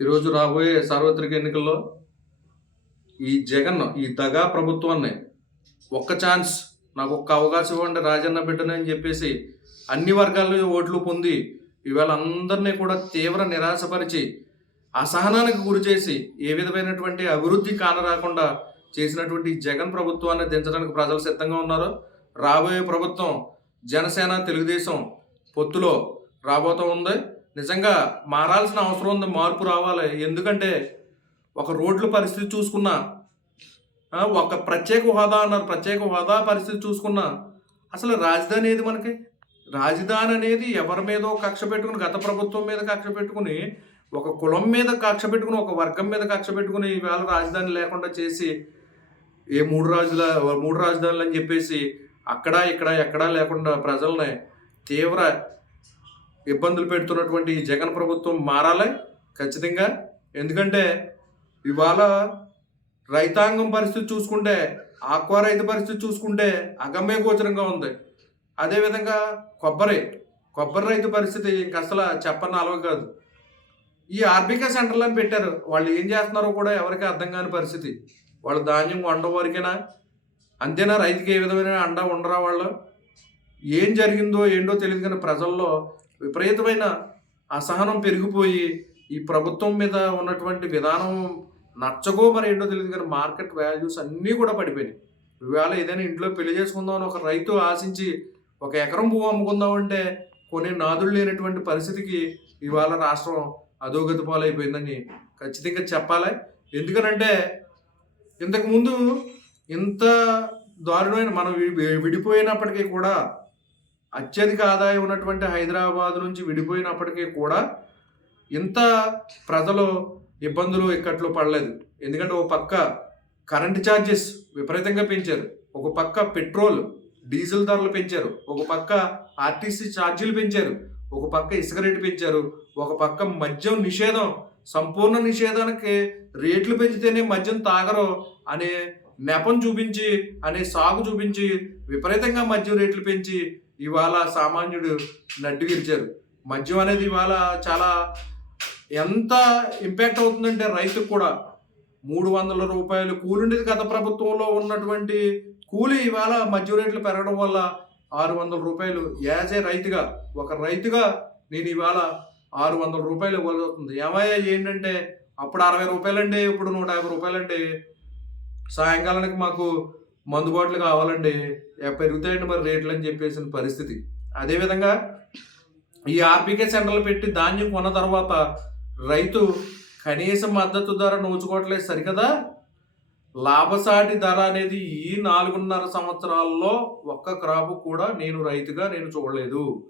ఈరోజు రాబోయే సార్వత్రిక ఎన్నికల్లో ఈ జగన్ ఈ దగా ప్రభుత్వాన్ని ఒక్క ఛాన్స్ నాకు ఒక్క అవకాశం ఇవ్వండి రాజన్న బిడ్డను అని చెప్పేసి అన్ని వర్గాల్లో ఓట్లు పొంది ఇవాళ అందరినీ కూడా తీవ్ర నిరాశపరిచి అసహనానికి గురి చేసి ఏ విధమైనటువంటి అభివృద్ధి కానరాకుండా చేసినటువంటి జగన్ ప్రభుత్వాన్ని దించడానికి ప్రజలు సిద్ధంగా ఉన్నారు. రాబోయే ప్రభుత్వం జనసేన తెలుగుదేశం పొత్తులో రాబోతూ ఉంది. నిజంగా మారాల్సిన అవసరం ఉంది మార్పు రావాలి. ఎందుకంటే ఒక రోడ్ల పరిస్థితి చూసుకున్నా ఒక ప్రత్యేక హోదా అన్నారు. ప్రత్యేక హోదా పరిస్థితి చూసుకున్నా అసలు రాజధాని ఏది మనకి? రాజధాని అనేది ఎవరి మీదో కక్ష పెట్టుకుని గత ప్రభుత్వం మీద కక్ష పెట్టుకుని ఒక కులం మీద కక్ష పెట్టుకుని ఒక వర్గం మీద కక్ష పెట్టుకుని ఈవేళ రాజధాని లేకుండా చేసి ఏ మూడు రాజుల మూడు రాజధానులు అని చెప్పేసి అక్కడ ఇక్కడ ఎక్కడా లేకుండా ప్రజల్ని తీవ్ర ఇబ్బందులు పెడుతున్నటువంటి జగన్ ప్రభుత్వం మారాలి ఖచ్చితంగా. ఎందుకంటే ఇవాళ రైతాంగం పరిస్థితి చూసుకుంటే ఆక్వా రైతు పరిస్థితి చూసుకుంటే అగమ్య గోచరంగా ఉంది. అదేవిధంగా కొబ్బరి కొబ్బరి రైతు పరిస్థితి ఇంక అసలు చెప్పని అలవ కాదు. ఈ ఆర్బిక సెంటర్లో పెట్టారు. వాళ్ళు ఏం చేస్తున్నారో కూడా ఎవరికి అర్థం కాని పరిస్థితి. వాళ్ళు ధాన్యం వండడం వరకేనా? అంతేనా? రైతుకి ఏ విధమైన అండ ఉండరా వాళ్ళు? ఏం జరిగిందో ఏంటో తెలియదు కానీ ప్రజల్లో విపరీతమైన అసహనం పెరిగిపోయి ఈ ప్రభుత్వం మీద ఉన్నటువంటి విధానం నచ్చకో మరి ఏంటో తెలియదు కానీ మార్కెట్ వాల్యూస్ అన్నీ కూడా పడిపోయినాయి. ఇవాళ ఏదైనా ఇంట్లో పెళ్ళి చేసుకుందాం అని ఒక రైతు ఆశించి ఒక ఎకరం పువ్వు అమ్ముకుందాం అంటే కొన్ని నాదులు లేనటువంటి పరిస్థితికి ఇవాళ రాష్ట్రం అధోగతి పాలైపోయిందని ఖచ్చితంగా చెప్పాలి. ఎందుకనంటే ఇంతకుముందు ఇంత దారుణమైన మనం విడిపోయినప్పటికీ కూడా అత్యధిక ఆదాయం ఉన్నటువంటి హైదరాబాద్ నుంచి విడిపోయినప్పటికీ కూడా ఇంత ప్రజలు ఇబ్బందులు ఇక్కట్లు పడలేదు. ఎందుకంటే ఒక పక్క కరెంట్ ఛార్జెస్ విపరీతంగా పెంచారు. ఒక పక్క పెట్రోల్ డీజిల్ ధరలు పెంచారు. ఒక పక్క ఆర్టీసీ ఛార్జీలు పెంచారు. ఒక పక్క ఇసుక రేటు పెంచారు. ఒక పక్క మద్యం నిషేధం సంపూర్ణ నిషేధానికి రేట్లు పెంచితేనే మద్యం తాగరు అనే నెపం చూపించి అనే సాగు చూపించి విపరీతంగా మద్యం రేట్లు పెంచి ఇవాళ సామాన్యుడు నడ్డు విరిచారు మద్యం అనేది ఇవాళ చాలా ఎంత ఇంపాక్ట్ అవుతుందంటే రైతుకు కూడా. మూడు వందల రూపాయలు కూలి ఉండేది గత ప్రభుత్వంలో ఉన్నటువంటి కూలి ఇవాళ మద్యం రేట్లు పెరగడం వల్ల ఆరు వందల రూపాయలు యాజ్ ఏ రైతుగా ఒక రైతుగా నేను ఇవాళ ఆరు వందల రూపాయలు ఇవ్వాల్సి వస్తుంది. ఏమయ్యా ఏంటంటే అప్పుడు అరవై రూపాయలండి ఇప్పుడు నూట యాభై రూపాయలండి. సాయంకాలానికి మాకు మందుబాట్లు కావాలంటే పెరుగుతాయండి మరి రేట్లు అని చెప్పేసిన పరిస్థితి. అదేవిధంగా ఈ ఆర్బీకే సెంటర్లు పెట్టి ధాన్యం కొన్న తర్వాత రైతు కనీస మద్దతు ధర నోచుకోవట్లేదు సరికదా? లాభసాటి ధర అనేది ఈ నాలుగున్నర సంవత్సరాల్లో ఒక్క క్రాప్ కూడా నేను రైతుగా నేను చూడలేదు.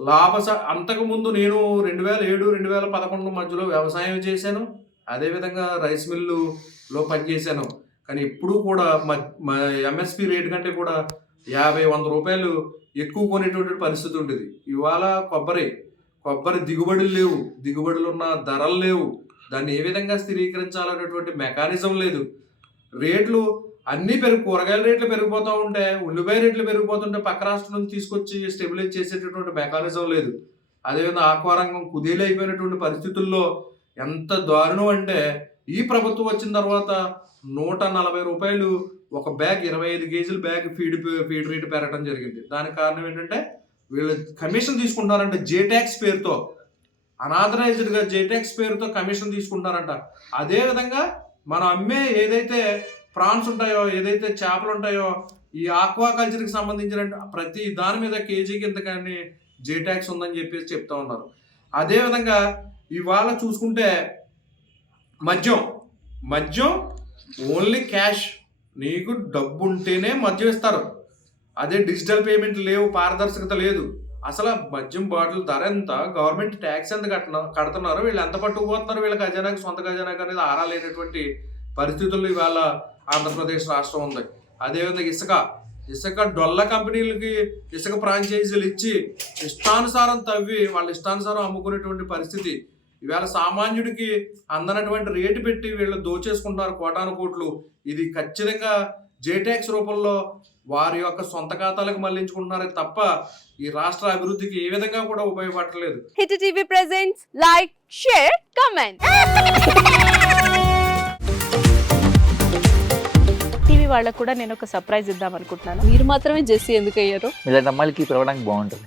లాభసా అంతకుముందు నేను రెండు వేల ఏడు రెండు వేల పదకొండు మధ్యలో వ్యవసాయం చేశాను. అదేవిధంగా రైస్ మిల్లులో పనిచేశాను. కానీ ఎప్పుడూ కూడా ఎంఎస్పి రేట్ కంటే కూడా యాభై వంద రూపాయలు ఎక్కువ కొనేటువంటి పరిస్థితి ఉండేది. ఇవాళ కొబ్బరి కొబ్బరి దిగుబడులు లేవు. దిగుబడులు ఉన్న ధరలు లేవు. దాన్ని ఏ విధంగా స్థిరీకరించాలనేటువంటి మెకానిజం లేదు. రేట్లు అన్నీ పెరుగు కూరగాయల రేట్లు పెరిగిపోతూ ఉంటే ఉల్లిపాయ రేట్లు పెరిగిపోతుంటే పక్క రాష్ట్రం నుంచి తీసుకొచ్చి స్టెబిలైజ్ చేసేటటువంటి మెకానిజం లేదు. అదేవిధంగా ఆక్వారంగం కుదేలైపోయినటువంటి పరిస్థితుల్లో ఎంత దారుణం అంటే ఈ ప్రభుత్వం వచ్చిన తర్వాత నూట నలభై రూపాయలు ఒక బ్యాగ్ ఇరవై ఐదు కేజీల బ్యాగ్ ఫీడ్ ఫీడ్ రేటు పెరగడం జరిగింది. దానికి కారణం ఏంటంటే వీళ్ళు కమిషన్ తీసుకుంటారంటే జే ట్యాక్స్ పేరుతో. అనాథరైజ్డ్గా జేటాక్స్ పేరుతో కమిషన్ తీసుకుంటారంట అదేవిధంగా మనం అమ్మే ఏదైతే ప్రాన్స్ ఉంటాయో ఏదైతే చేపలు ఉంటాయో ఈ ఆక్వాకల్చర్కి సంబంధించిన ప్రతి దాని మీద కేజీ కింద కానీ జేటాక్స్ ఉందని చెప్పేసి చెప్తా ఉన్నారు. అదేవిధంగా ఇవాళ చూసుకుంటే మద్యం. మద్యం ఓన్లీ క్యాష్. నీకు డబ్బు ఉంటేనే మద్యం ఇస్తారు. అదే డిజిటల్ పేమెంట్ లేవు పారదర్శకత లేదు. అసలు మద్యం బాటిల్ ధర ఎంత? గవర్నమెంట్ ట్యాక్స్ ఎంత కట్టిన కడుతున్నారు? వీళ్ళు ఎంత పట్టుకుపోతున్నారు? వీళ్ళ ఖజానాకి సొంత ఖజానాకి అనేది ఆరా లేనటువంటి పరిస్థితుల్లో ఇవాళ ఆంధ్రప్రదేశ్ రాష్ట్రం ఉంది. అదేవిధంగా ఇసుక. ఇసుక డొల్ల కంపెనీలకి ఇసుక ఫ్రాంచైజీలు ఇచ్చి ఇష్టానుసారం తవ్వి వాళ్ళ ఇష్టానుసారం అమ్ముకునేటువంటి పరిస్థితి. ఈవేళ సామాన్యుడికి అందనటువంటి రేటు పెట్టి వీళ్ళు దోచేసుకుంటున్నారు కోటాను కోట్లు. ఇది ఖచ్చితంగా జేటాక్స్ రూపంలో వారి యొక్క సొంత ఖాతాలకు మళ్ళించుకుంటున్నారే తప్ప ఈ రాష్ట్ర అభివృద్ధికి ఏ విధంగా కూడా ఉపయోగపడలేదు hit TV presents like share comment. TV వాళ్ళకు కూడా నేను ఒక సర్ప్రైజ్ ఇద్దాం అనుకుంటున్నాను. మీరు మాత్రమే జెస్సీ ఎందుకు అయ్యారు ఇలాంటి అమ్మాయిలకి పిలవడానికి బాగుంటుంది.